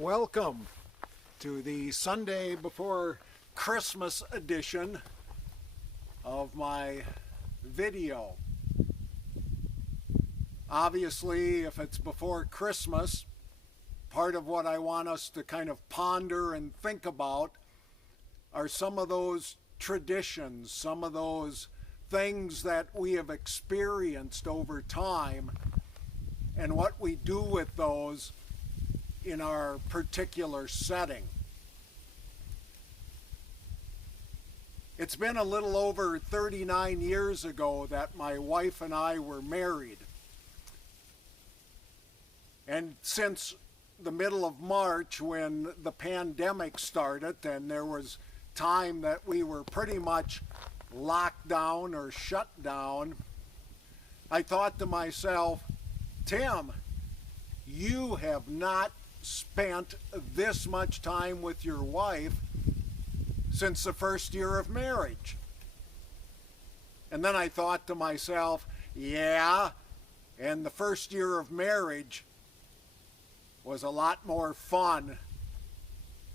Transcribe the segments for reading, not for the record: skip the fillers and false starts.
Welcome to the Sunday before Christmas edition of my video. Obviously, if it's before Christmas, part of what I want us to kind of ponder and think about are some of those traditions, some of those things that we have experienced over time, and what we do with those in our particular setting. It's been a little over 39 years ago that my wife and I were married. And since the middle of March, when the pandemic started and there was time that we were pretty much locked down or shut down, I thought to myself, Tim, you have not spent this much time with your wife since the first year of marriage. And then I thought to myself, yeah, and the first year of marriage was a lot more fun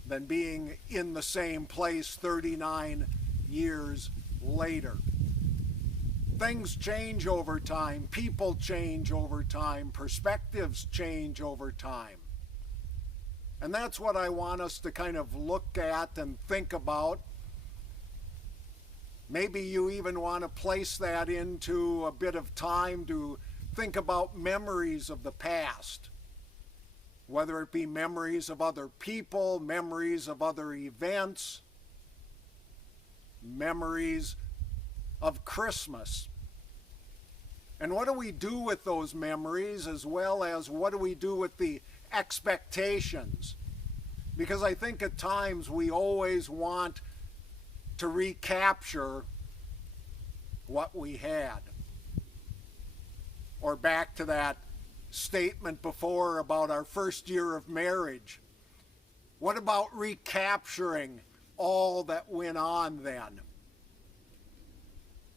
than being in the same place 39 years later. Things change over time, people change over time, perspectives change over time. And that's what I want us to kind of look at and think about. Maybe you even want to place that into a bit of time to think about memories of the past. Whether it be memories of other people, memories of other events, memories of Christmas. And what do we do with those memories, as well as what do we do with the expectations? Because I think at times we always want to recapture what we had. Or back to that statement before about our first year of marriage. What about recapturing all that went on then?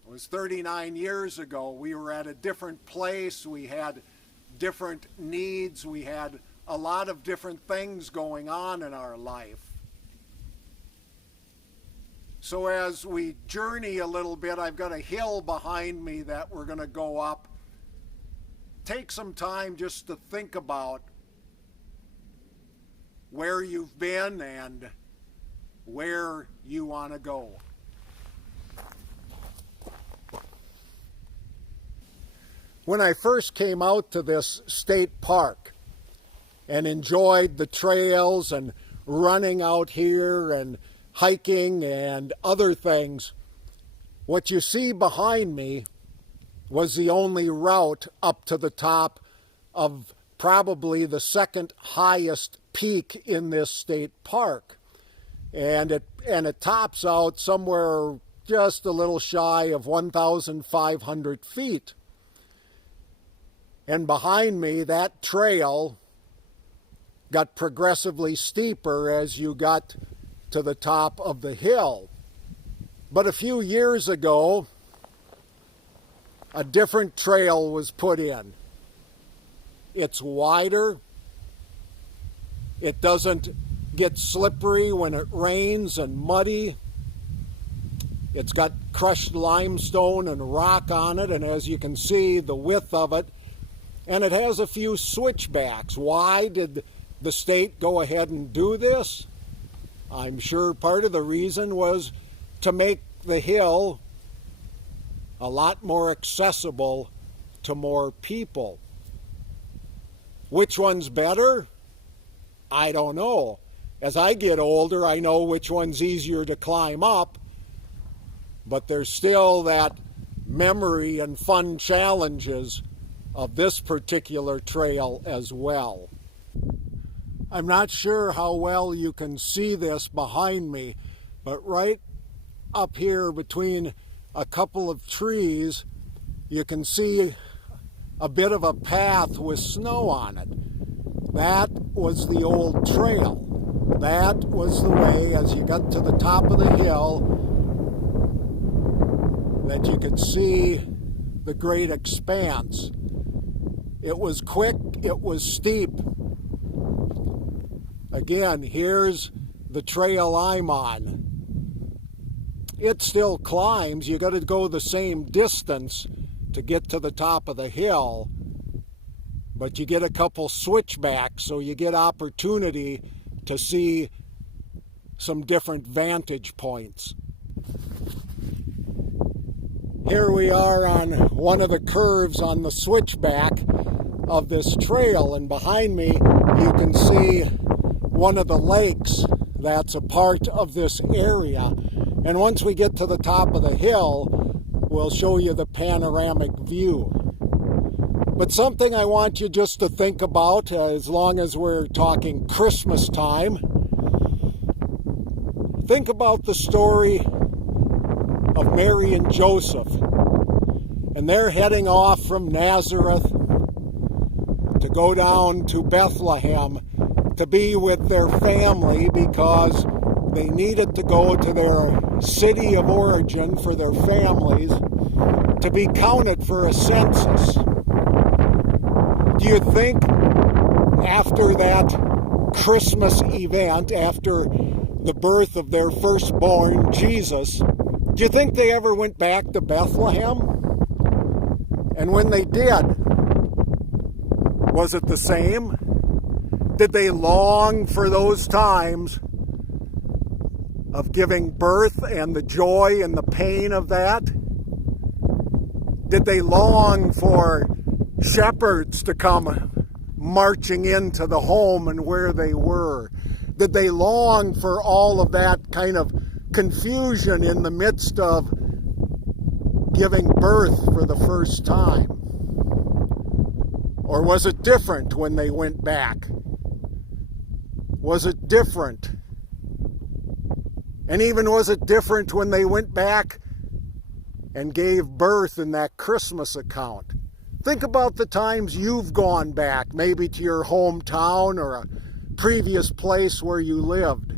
It was 39 years ago. We were at a different place. We had different needs. We had a lot of different things going on in our life. So as we journey a little bit, I've got a hill behind me that we're going to go up. Take some time just to think about where you've been and where you want to go. When I first came out to this state park and enjoyed the trails and running out here and hiking and other things, what you see behind me was the only route up to the top of probably the second highest peak in this state park. And it tops out somewhere just a little shy of 1,500 feet. And behind me, that trail got progressively steeper as you got to the top of the hill. But a few years ago, a different trail was put in. It's wider. It doesn't get slippery when it rains and muddy. It's got crushed limestone and rock on it, and as you can see, the width of it. And it has a few switchbacks. Why did the state go ahead and do this? I'm sure part of the reason was to make the hill a lot more accessible to more people. Which one's better? I don't know. As I get older, I know which one's easier to climb up, but there's still that memory and fun challenges of this particular trail as well. I'm not sure how well you can see this behind me, but right up here between a couple of trees, you can see a bit of a path with snow on it. That was the old trail. That was the way, as you got to the top of the hill, that you could see the great expanse. It was quick, it was steep, Again, here's the trail I'm on. It still climbs. You got to go the same distance to get to the top of the hill, but you get a couple switchbacks, so you get opportunity to see some different vantage points. Here we are on one of the curves on the switchback of this trail, and behind me you can see one of the lakes that's a part of this area. And once we get to the top of the hill, we'll show you the panoramic view. But something I want you just to think about, as long as we're talking Christmas time, think about the story of Mary and Joseph. And they're heading off from Nazareth to go down to Bethlehem to be with their family, because they needed to go to their city of origin for their families to be counted for a census. Do you think after that Christmas event, after the birth of their firstborn, Jesus, do you think they ever went back to Bethlehem? And when they did, was it the same? Did they long for those times of giving birth and the joy and the pain of that? Did they long for shepherds to come marching into the home and where they were? Did they long for all of that kind of confusion in the midst of giving birth for the first time? Or was it different when they went back? Was it different? And even was it different when they went back and gave birth in that Christmas account? Think about the times you've gone back, maybe to your hometown or a previous place where you lived.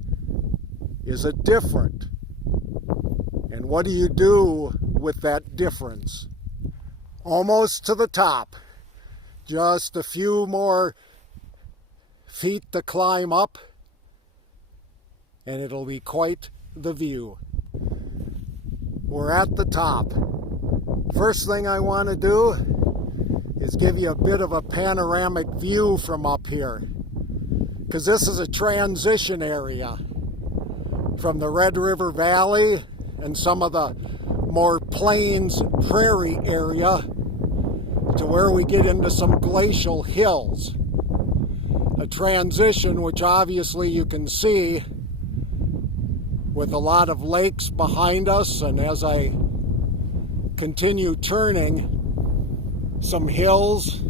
Is it different? And what do you do with that difference? Almost to the top. Just a few more feet to climb up, and it'll be quite the view. We're at the top. First thing I want to do is give you a bit of a panoramic view from up here, because this is a transition area from the Red River Valley and some of the more plains prairie area to where we get into some glacial hills. A transition which obviously you can see with a lot of lakes behind us, and as I continue turning, some hills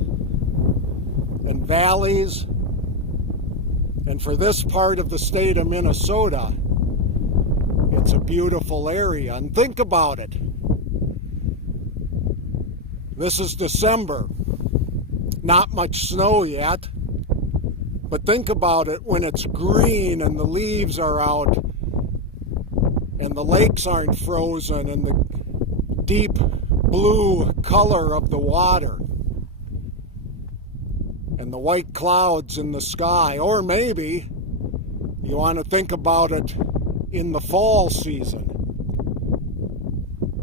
and valleys. And for this part of the state of Minnesota, it's a beautiful area. And think about it. This is December. Not much snow yet. But think about it when it's green and the leaves are out and the lakes aren't frozen and the deep blue color of the water and the white clouds in the sky. Or maybe you want to think about it in the fall season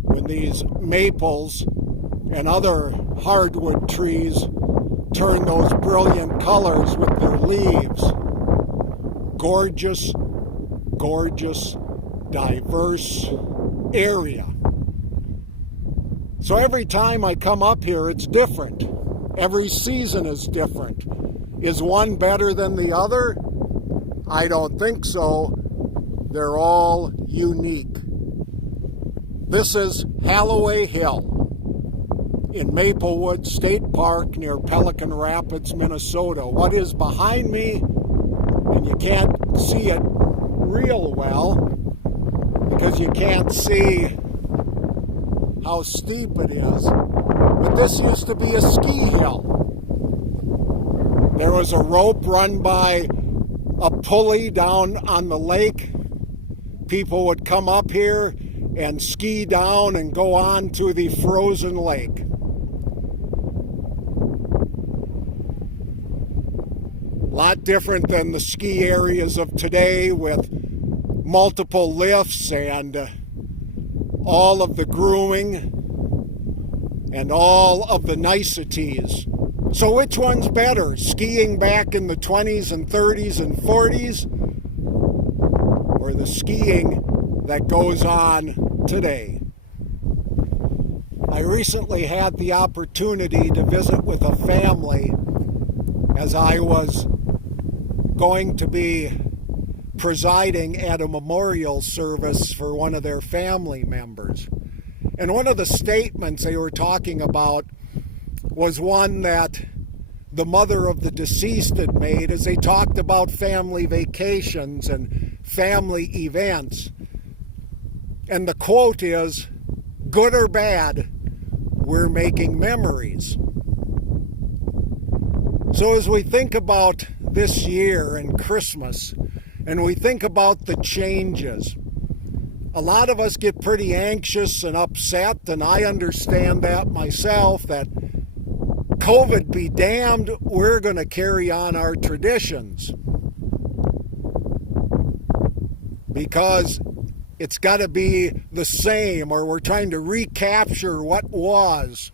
when these maples and other hardwood trees turn those brilliant colors with their leaves. Gorgeous, gorgeous, diverse area. So every time I come up here, it's different. Every season is different. Is one better than the other? I don't think so. They're all unique. This is Halloway Hill in Maplewood State Park near Pelican Rapids, Minnesota. What is behind me, and you can't see it real well because you can't see how steep it is, but this used to be a ski hill. There was a rope run by a pulley down on the lake. People would come up here and ski down and go on to the frozen lake. lot different than the ski areas of today with multiple lifts and all of the grooming and all of the niceties. So which one's better, skiing back in the 20s and 30s and 40s, or the skiing that goes on today? I recently had the opportunity to visit with a family as I was going to be presiding at a memorial service for one of their family members. And one of the statements they were talking about was one that the mother of the deceased had made as they talked about family vacations and family events. And the quote is, "Good or bad, we're making memories." So as we think about this year and Christmas, and we think about the changes, a lot of us get pretty anxious and upset, and I understand that myself, that COVID be damned, we're going to carry on our traditions. Because it's got to be the same, or we're trying to recapture what was.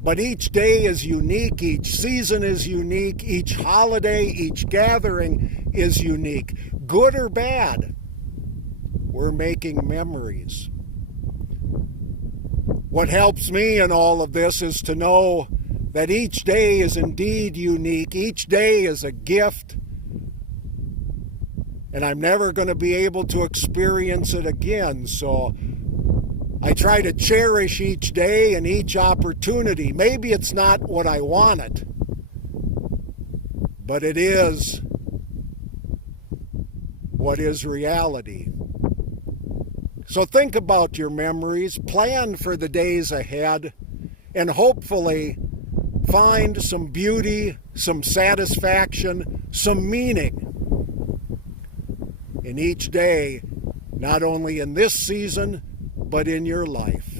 But each day is unique, each season is unique, each holiday, each gathering is unique. Good or bad, we're making memories. What helps me in all of this is to know that each day is indeed unique, each day is a gift, and I'm never going to be able to experience it again. So I try to cherish each day and each opportunity. Maybe it's not what I wanted, but it is what is reality. So think about your memories, plan for the days ahead, and hopefully find some beauty, some satisfaction, some meaning in each day, not only in this season, but in your life.